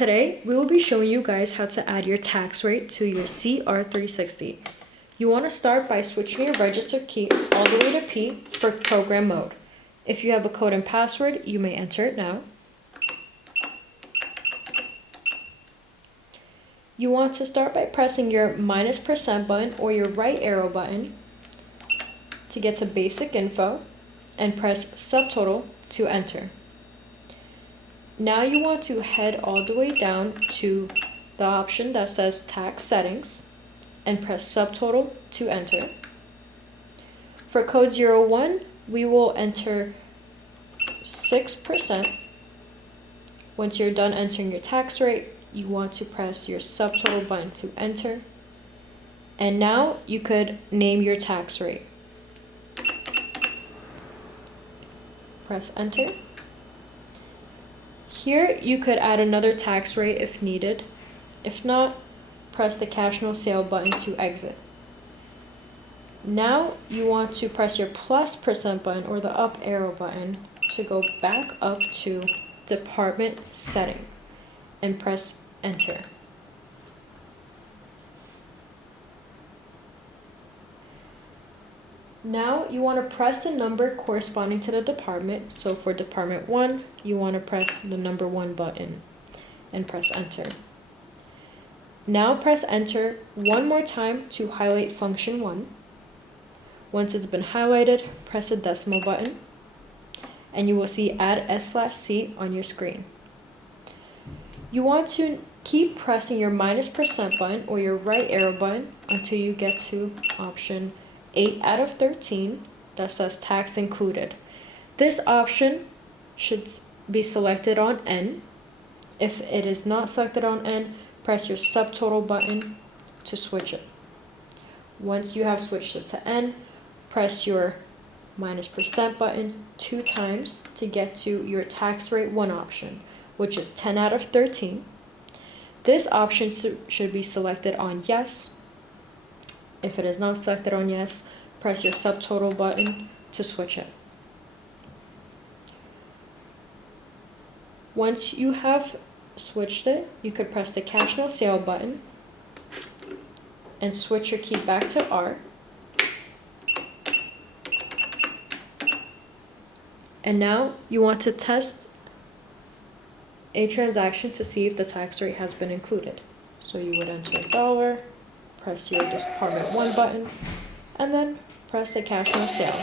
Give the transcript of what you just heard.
Today, we will be showing you guys how to add your tax rate to your CR360. You want to start by switching your register key all the way to P for program mode. If you have a code and password, you may enter it now. You want to start by pressing your -% button or your right arrow button to get to basic info and press subtotal to enter. Now you want to head all the way down to the option that says tax settings and press subtotal to enter. For code 01, we will enter 6%. Once you're done entering your tax rate, you want to press your subtotal button to enter. And now you could name your tax rate. Press enter. Here you could add another tax rate if needed. If not, press the cash no sale button to exit. Now you want to press your +% button or the up arrow button to go back up to department setting and press enter. Now you want to press the number corresponding to the department. So for department 1, you want to press the number 1 button and press enter. Now press enter one more time to highlight function 1. Once it's been highlighted, press the decimal button and you will see add S/C on your screen. You want to keep pressing your -% button or your right arrow button until you get to option 8 out of 13 that says tax included. This option should be selected on N. If it is not selected on N, press your subtotal button to switch it. Once you have switched it to N, press your -% button 2 times to get to your tax rate 1 option, which is 10 out of 13. This option should be selected on yes. If it is not selected on yes, press your subtotal button to switch it. Once you have switched it, you could press the cash no sale button and switch your key back to R. And now you want to test a transaction to see if the tax rate has been included. So you would enter $1, press your department 1 button, and then press the cash no sale.